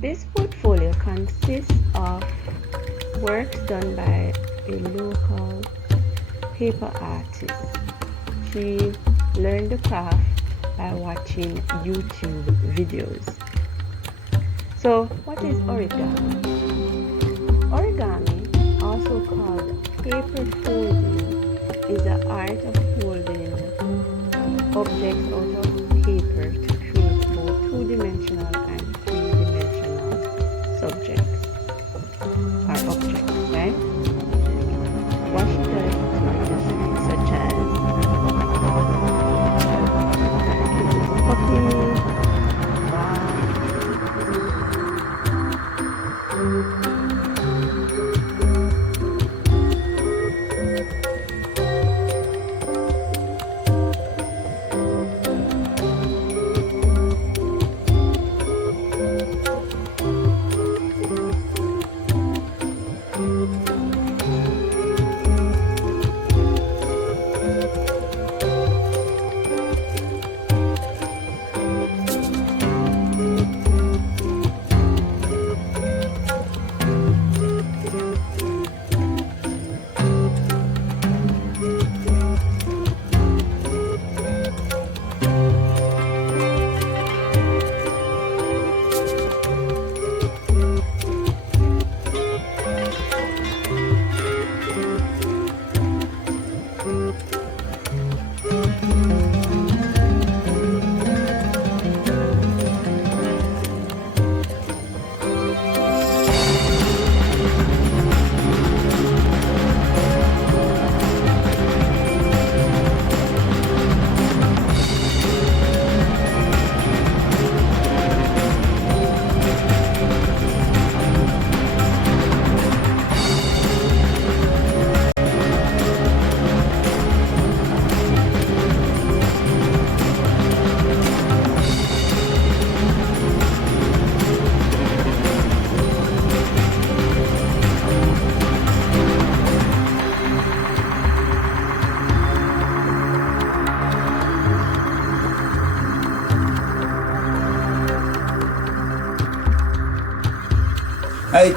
This portfolio consists of works done by a local paper artist. She learned the craft by watching YouTube videos. So, what is origami? Origami, also called paper folding, is the art of folding objects out of paper to create both two-dimensional and three-dimensional subjects or objects, right? What she does is such as puppy,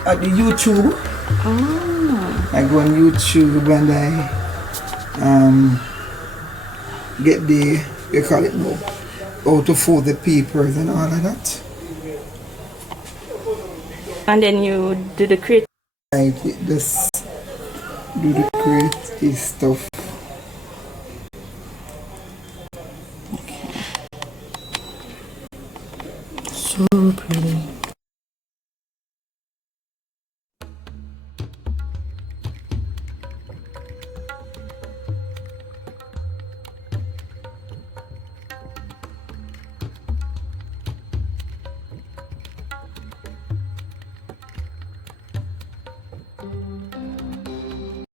At the YouTube. I go on YouTube and I get the, you call it now, how to fold the papers and all of that. And then you do the create. I just do the creative stuff. So pretty.